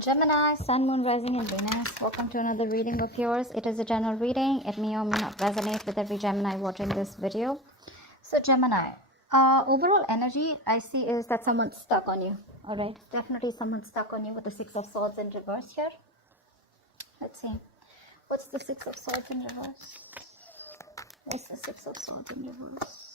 Gemini, Sun, Moon, Rising, and Venus. Welcome to another reading of yours. It is a general reading. It may or may not resonate with every Gemini watching this video. So, Gemini, overall energy I see is that someone's stuck on you. All right, definitely someone's stuck on you with the Six of Swords in reverse here. Let's see. What's the Six of Swords in reverse? What's the Six of Swords in reverse?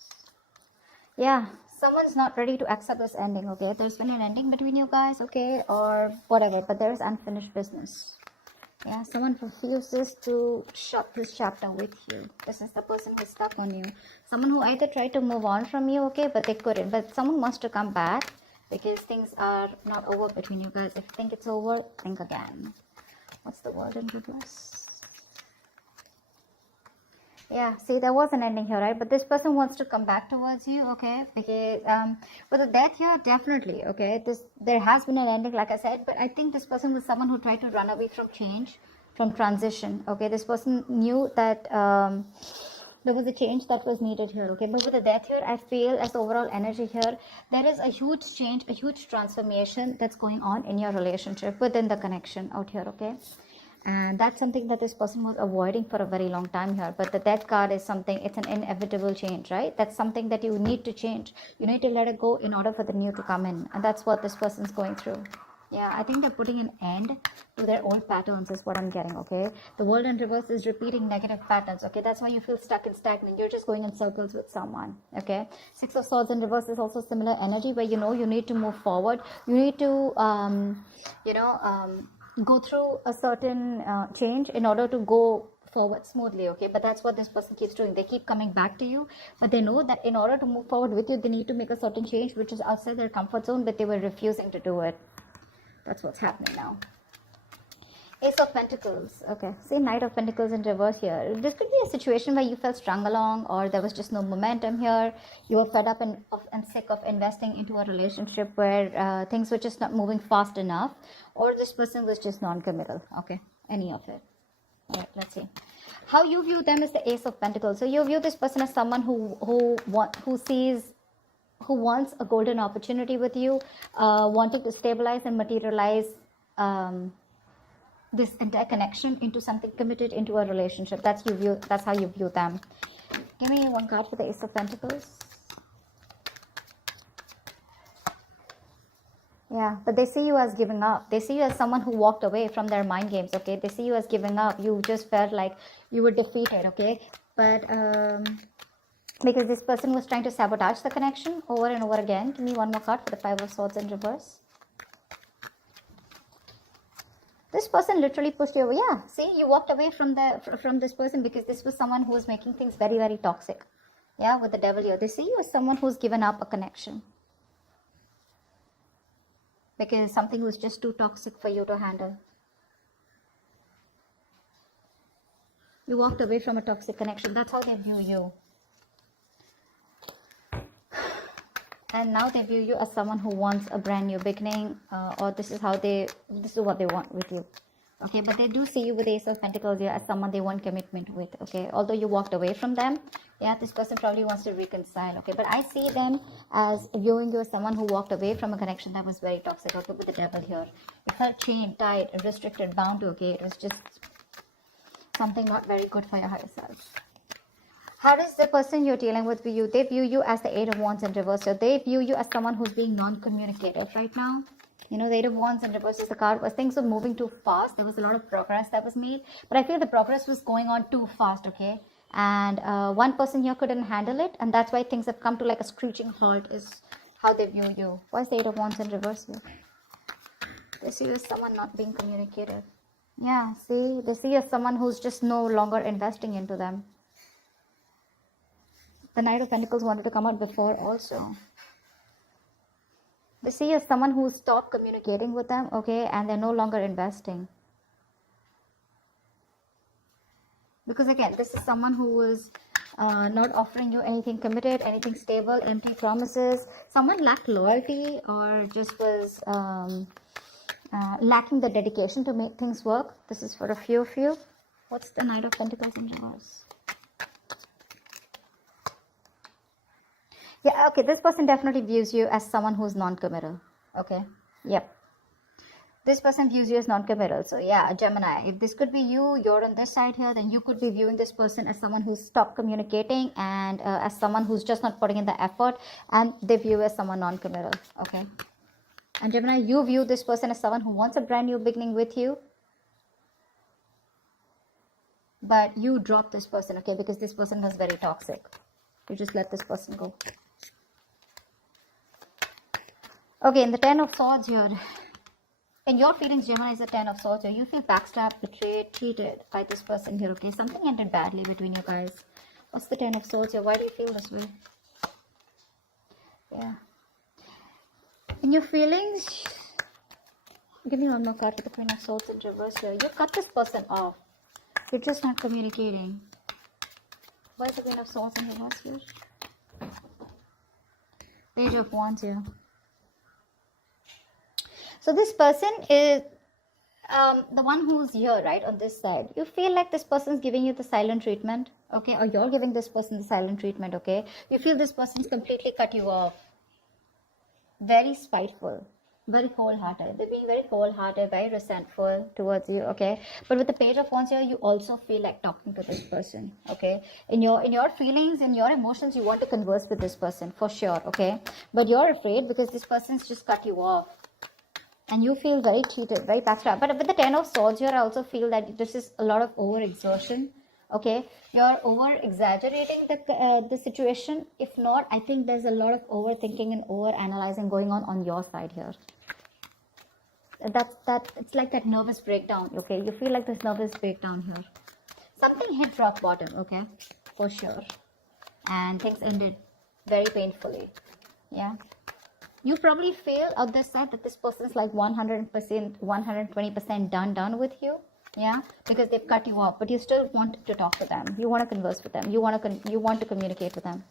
Yeah, someone's not ready to accept this ending, okay? There's been an ending between you guys, okay? Or whatever, but there is unfinished business. Yeah, someone refuses to shut this chapter with you. This is the person who's stuck on you. Someone who either tried to move on from you, okay, but they couldn't. But someone wants to come back because things are not over between you guys. If you think it's over, think again. What's the word in reverse? Yeah, see, there was an ending here, right? But this person wants to come back towards you, okay? Because with the death here, definitely, okay? There has been an ending, like I said, but I think this person was someone who tried to run away from change, from transition, okay? This person knew that there was a change that was needed here, okay? But with the death here, I feel as the overall energy here, there is a huge change, a huge transformation that's going on in your relationship within the connection out here, okay? And that's something that this person was avoiding for a very long time here. But the death card is something, it's an inevitable change, right? That's something that you need to change. You need to let it go in order for the new to come in. And that's what this person's going through. Yeah, I think they're putting an end to their old patterns is what I'm getting, okay? The world in reverse is repeating negative patterns, okay? That's why you feel stuck and stagnant. You're just going in circles with someone, okay? Six of Swords in reverse is also similar energy where you know you need to move forward. You need to, go through a certain change in order to go forward smoothly, okay? But that's what this person keeps doing. They keep coming back to you, but they know that in order to move forward with you, they need to make a certain change which is outside their comfort zone, but they were refusing to do it. That's what's happening now. Ace of Pentacles. Okay, see, Knight of Pentacles in reverse here. This could be a situation where you felt strung along, or there was just no momentum here. You were fed up and sick of investing into a relationship where things were just not moving fast enough, or this person was just non-committal. Okay, any of it. All right, let's see. How you view them is the Ace of Pentacles. So you view this person as someone who wants a golden opportunity with you, wanting to stabilize and materialize this entire connection into something committed, into a relationship. That's how you view them. Give me one card for the Ace of Pentacles. Yeah, but they see you as giving up. They see you as someone who walked away from their mind games, okay? They see you as giving up. You just felt like you were defeated, okay? But because this person was trying to sabotage the connection over and over again. Give me one more card for the Five of Swords in reverse. This person literally pushed you away. Yeah, see, you walked away from this person because this was someone who was making things very, very toxic. Yeah, with the Devil here. They see you as someone who's given up a connection because something was just too toxic for you to handle. You walked away from a toxic connection. That's how they view you. And now they view you as someone who wants a brand new beginning, or this is what they want with you. Okay, but they do see you with the Ace of Pentacles here as someone they want commitment with, okay? Although you walked away from them, yeah, this person probably wants to reconcile, okay? But I see them as viewing you as someone who walked away from a connection that was very toxic, okay, with the Devil here. It felt chained, tied, restricted, bound to, okay? It was just something not very good for your higher self. How does the person you're dealing with view you? They view you as the Eight of Wands in reverse. So they view you as someone who's being non-communicative right now. You know, the Eight of Wands in reverse is the card where things were moving too fast. There was a lot of progress that was made. But I feel the progress was going on too fast, okay? And one person here couldn't handle it. And that's why things have come to like a screeching halt is how they view you. Why is the Eight of Wands in reverse here? They see you as someone not being communicative. Yeah, see? They see you as someone who's just no longer investing into them. The Knight of Pentacles wanted to come out before also. They see you as someone who stopped communicating with them, okay, and they're no longer investing. Because again, this is someone who is not offering you anything committed, anything stable, empty promises. Someone lacked loyalty or just was lacking the dedication to make things work. This is for a few of you. What's the Knight of Pentacles in reverse? Yeah, okay, this person definitely views you as someone who's non-committal. Okay, yep. This person views you as non-committal. So yeah, Gemini, if this could be you, you're on this side here, then you could be viewing this person as someone who's stopped communicating and as someone who's just not putting in the effort, and they view you as someone non-committal. Okay. And Gemini, you view this person as someone who wants a brand new beginning with you, but you drop this person, okay, because this person was very toxic. You just let this person go. Okay, in the 10 of Swords here, in your feelings, Gemini, is the 10 of Swords here. You feel backstabbed, betrayed, cheated by this person here, okay? Something ended badly between you guys. What's the 10 of Swords here? Why do you feel this way? Yeah. In your feelings, give me one more card for the Queen of Swords in reverse here. You cut this person off. You're just not communicating. Why is the Queen of Swords in reverse here? Page of Wands here. So this person is the one who's here, right, on this side. You feel like this person's giving you the silent treatment, okay, or you're giving this person the silent treatment, okay. You feel this person's completely cut you off. Very spiteful, very cold-hearted. They're being very cold-hearted, very resentful towards you, okay. But with the Page of Wands here, you also feel like talking to this person, okay. In your feelings, in your emotions, you want to converse with this person for sure, okay. But you're afraid because this person's just cut you off. And you feel very cheated, very backstabbed. But with the 10 of Swords here, I also feel that this is a lot of over-exertion. Okay, you're over-exaggerating the situation. If not, I think there's a lot of overthinking and over-analyzing going on your side here. It's like that nervous breakdown. Okay, you feel like this nervous breakdown here. Something hit rock bottom. Okay, for sure, and things ended very painfully. Yeah. You probably feel on this side that this person's like 100%, 120% done with you. Yeah, because they've cut you off, but you still want to talk to them. You want to converse with them. You want to communicate with them.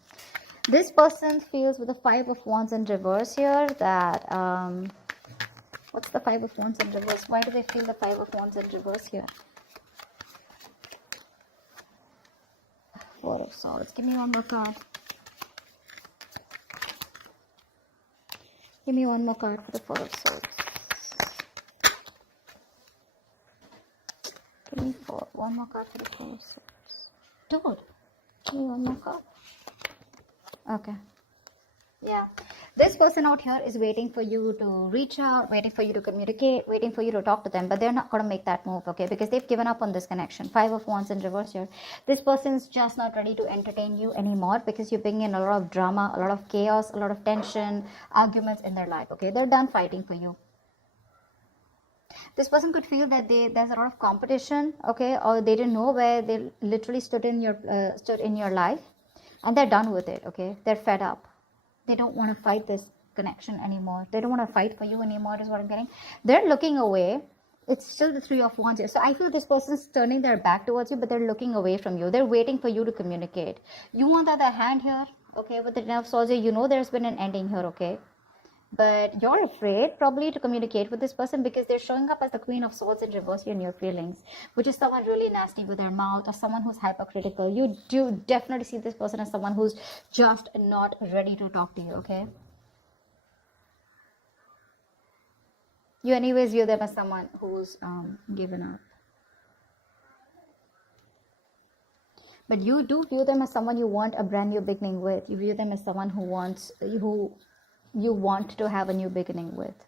This person feels with the 5 of Wands in reverse here that what's the 5 of Wands in reverse? Why do they feel the 5 of Wands in reverse here? 4 of Swords. Give me one more card. Give me one more card for the 4 of Swords. Give me one more card for the 4 of Swords. Dude, give me one more card. Okay. Yeah. This person out here is waiting for you to reach out, waiting for you to communicate, waiting for you to talk to them, but they're not going to make that move, okay, because they've given up on this connection. 5 of Wands in reverse here. This person's just not ready to entertain you anymore because you bring in a lot of drama, a lot of chaos, a lot of tension, arguments in their life, okay. They're done fighting for you. This person could feel that there's a lot of competition, okay, or they didn't know where they literally stood in your life, and they're done with it, okay. They're fed up. They don't want to fight this connection anymore. They don't want to fight for you anymore, is what I'm getting. They're looking away. It's still the 3 of Wands here. So I feel this person's turning their back towards you, but they're looking away from you. They're waiting for you to communicate. You, on the other hand here, okay, with the 10 of Swords here, you know there's been an ending here, okay. But you're afraid probably to communicate with this person because they're showing up as the Queen of Swords in reverse in your feelings, which is someone really nasty with their mouth or someone who's hypercritical. You do definitely see this person as someone who's just not ready to talk to you, okay? You anyways view them as someone who's given up. But you do view them as someone you want a brand new beginning with. You view them as someone who you want to have a new beginning with.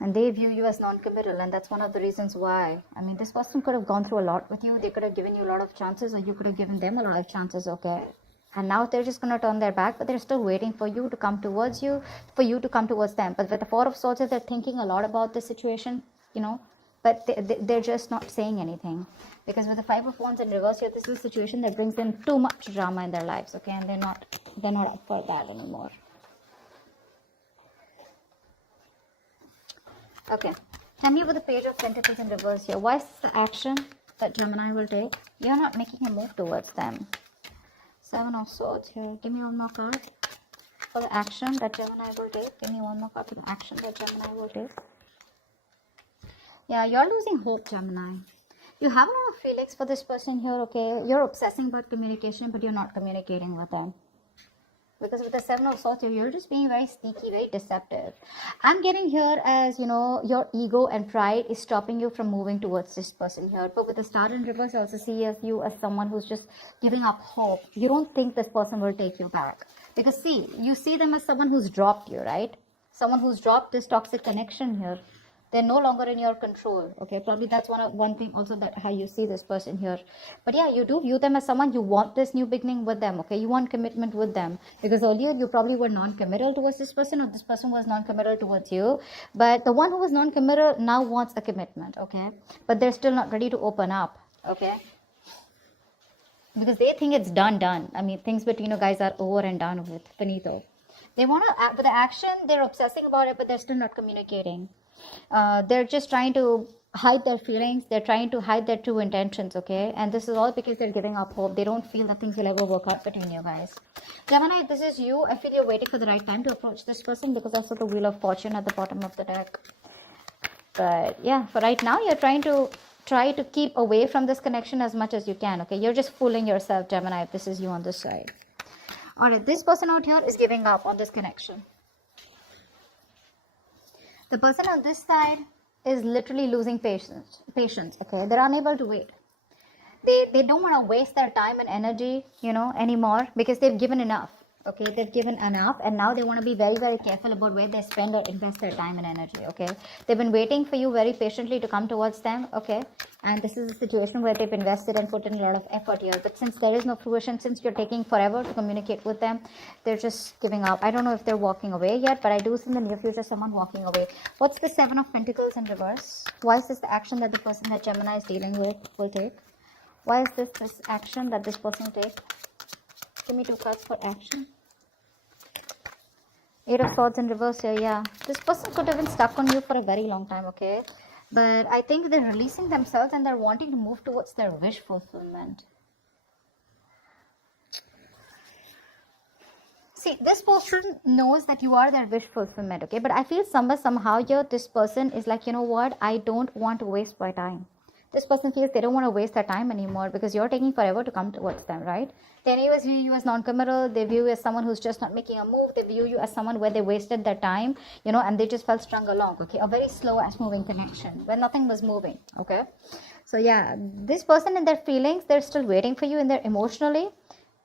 And they view you as non-committal, and that's one of the reasons why. I mean, this person could have gone through a lot with you. They could have given you a lot of chances, or you could have given them a lot of chances, okay? And now they're just going to turn their back, but they're still waiting for you to come towards you, for you to come towards them. But with the 4 of Swords, they're thinking a lot about the situation, you know, but they're just not saying anything. Because with the 5 of Wands in reverse here, this is a situation that brings them too much drama in their lives, okay? And they're not up for that anymore. Okay, tell me with the Page of Pentacles in reverse here. What is the action that Gemini will take? You're not making a move towards them. 7 of Swords here. Give me one more card for the action that Gemini will take. Give me one more card for the action that Gemini will take. Yeah, you're losing hope, Gemini. You have a lot of feelings for this person here, okay? You're obsessing about communication, but you're not communicating with them. because with the Seven of Swords, you're just being very sneaky, very deceptive. I'm getting here as, you know, your ego and pride is stopping you from moving towards this person here. But with the Star in reverse, I also see you as someone who's just giving up hope. You don't think this person will take you back. Because see, you see them as someone who's dropped you, right? Someone who's dropped this toxic connection here. They're no longer in your control. Okay, probably that's one thing also, that how you see this person here. But yeah, you do view them as someone, you want this new beginning with them. Okay, you want commitment with them, because earlier you probably were non-committal towards this person, or this person was non-committal towards you. But the one who was non-committal now wants a commitment. Okay, but they're still not ready to open up. Okay, because they think it's done. I mean, things between you guys are over and done with, finito. They want to act with the action, they're obsessing about it, but they're still not communicating. They're just trying to hide their feelings. They're trying to hide their true intentions. Okay, and this is all because they're giving up hope. They don't feel that things will ever work out between you guys. Gemini, this is you. I feel you're waiting for the right time to approach this person, because I saw the Wheel of Fortune at the bottom of the deck. But yeah, for right now, you're trying to keep away from this connection as much as you can. Okay, you're just fooling yourself, Gemini, if this is you on this side. Alright, this person out here is giving up on this connection. The person on this side is literally losing patience. Okay, they're unable to wait. They don't want to waste their time and energy, you know, anymore, because they've given enough. Okay, they've given enough, and now they want to be very, very careful about where they spend or invest their time and energy. Okay, they've been waiting for you very patiently to come towards them. Okay, and this is a situation where they've invested and put in a lot of effort here, but since there is no fruition, since you're taking forever to communicate with them, they're just giving up. I don't know if they're walking away yet, but I do see in the near future someone walking away. What's the Seven of Pentacles in reverse? Why is this the action that the person that Gemini is dealing with will take? Why is this action that this person will take? Give me 2 cards for action. 8 of Swords in reverse here, yeah. This person could have been stuck on you for a very long time, okay? But I think they're releasing themselves and they're wanting to move towards their wish fulfillment. See, this person knows that you are their wish fulfillment, okay? But I feel somehow here, this person is like, you know what? I don't want to waste my time. This person feels they don't want to waste their time anymore, because you're taking forever to come towards them, right? They anyways view you as non-committal. They view you as someone who's just not making a move. They view you as someone where they wasted their time, you know, and they just felt strung along, okay? A very slow ass moving connection where nothing was moving, okay? So yeah, this person and their feelings, they're still waiting for you in their emotionally,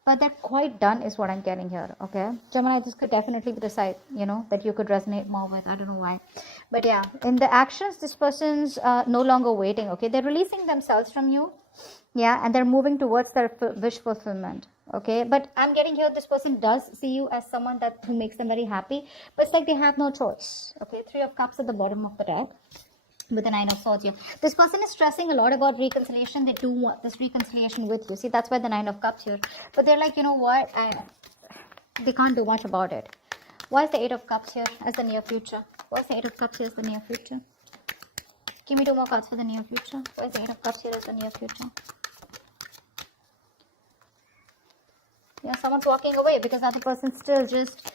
but they're quite done is what I'm getting here, okay? Gemini, this could definitely be the side, you know, that you could resonate more with. I don't know why. But yeah, in the actions, this person's no longer waiting, okay? They're releasing themselves from you, yeah, and they're moving towards their wish fulfillment, okay? But I'm getting here, this person does see you as someone who makes them very happy, but it's like they have no choice, okay? 3 of Cups at the bottom of the deck, with the 9 of Swords here. This person is stressing a lot about reconciliation. They do want this reconciliation with you. See, that's why the 9 of Cups here. But they're like, you know what? They can't do much about it. Why is the 8 of Cups here as the near future? Why is the 8 of Cups here as the near future? Give me 2 more cards for the near future. Why is the 8 of Cups here as the near future? Yeah, someone's walking away because the other person's still just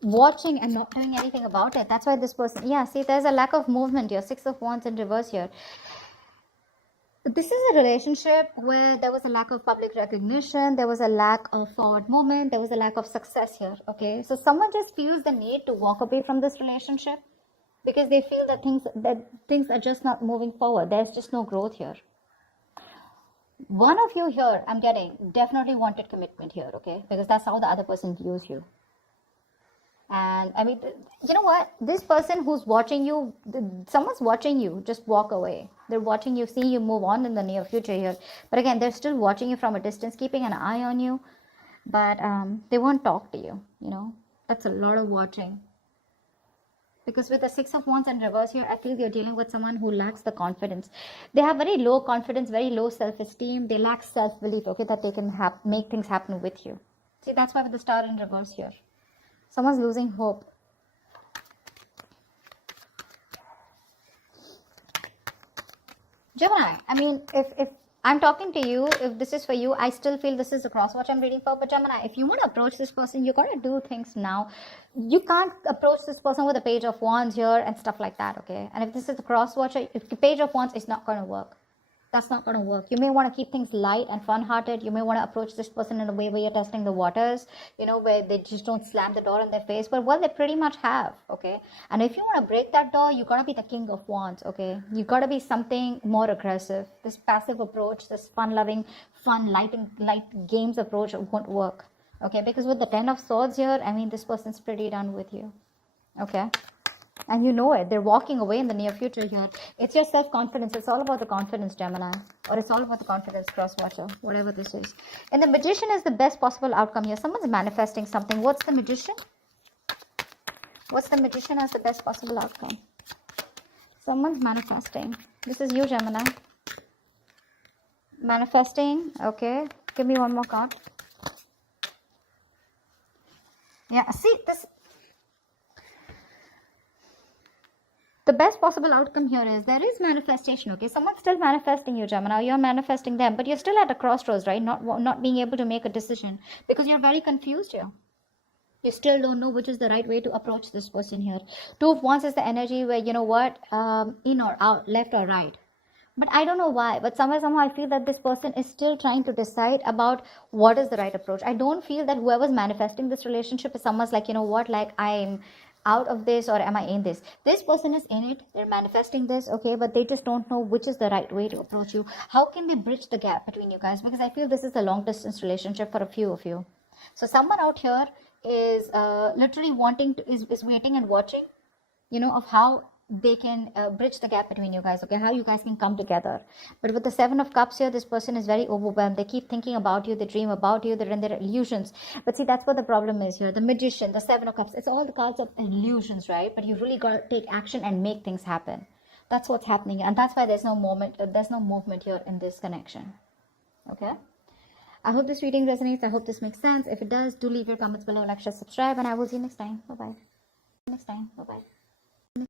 watching and not doing anything about it. That's why this person, yeah, see, there's a lack of movement here. 6 of Wands in reverse here. This is a relationship where there was a lack of public recognition, there was a lack of forward movement, there was a lack of success here, okay? So someone just feels the need to walk away from this relationship because they feel that things are just not moving forward. There's just no growth here. One of you here, I'm getting, definitely wanted commitment here, okay? Because that's how the other person views you. And I mean, you know what? This person who's watching you, someone's watching you, just walk away. They're watching you, seeing you move on in the near future here. But again, they're still watching you from a distance, keeping an eye on you. But they won't talk to you, you know. That's a lot of watching. Because with the 6 of Wands in reverse here, I feel you're dealing with someone who lacks the confidence. They have very low confidence, very low self-esteem. They lack self-belief, okay, that they can make things happen with you. See, that's why with the Star in reverse here. Someone's losing hope. Gemini, I mean, if I'm talking to you, if this is for you, I still feel this is a cross watch I'm reading for. But Gemini, if you want to approach this person, you got to do things now. You can't approach this person with a Page of Wands here and stuff like that, okay? And if this is a cross watch, if the Page of Wands is not going to work. That's not going to work. You may want to keep things light and fun-hearted. You may want to approach this person in a way where you're testing the waters, where they just don't slam the door in their face. But well, they pretty much have, okay? And if you want to break that door, you got to be the king of wands, okay? You got to be something more aggressive. This passive approach, this fun-loving, light games approach won't work, okay? Because with the 10 of swords here, I mean, this person's pretty done with you, okay? And you know it. They're walking away in the near future here. It's your self-confidence. It's all about the confidence, Gemini. Or it's all about the confidence, cross-watcher. Whatever this is. And the magician is the best possible outcome here. Someone's manifesting something. What's the magician? What's the magician as the best possible outcome? Someone's manifesting. This is you, Gemini. Manifesting. Okay. Give me one more card. Yeah. See, this... The best possible outcome here is there is manifestation, okay? Someone's still manifesting you, Gemini. You're manifesting them, but you're still at a crossroads, right? Not being able to make a decision because you're very confused here. You still don't know which is the right way to approach this person here. Two of Wands is the energy where, you know what, in or out, left or right. But I don't know why, but somehow I feel that this person is still trying to decide about what is the right approach. I don't feel that whoever's manifesting this relationship is someone's like, you know what, like I'm out of this or am I in this? This person is in it. They're manifesting this, okay, but they just don't know which is the right way to approach you. How can they bridge the gap between you guys? Because I feel this is a long distance relationship for a few of you. So someone out here is literally wanting to, is waiting and watching, of how they can bridge the gap between you guys, okay, how you guys can come together. But with the 7 of Cups here, this person is very overwhelmed. They keep thinking about you, they dream about you, they're in their illusions. But see, that's what the problem is here. The Magician, the 7 of Cups, it's all the cards of illusions, right? But you really got to take action and make things happen. That's what's happening, and that's why there's no movement here in this connection, okay? I hope this reading resonates. I hope this makes sense. If it does, do leave your comments below, like, share, subscribe, and I will see you next time. Bye-bye.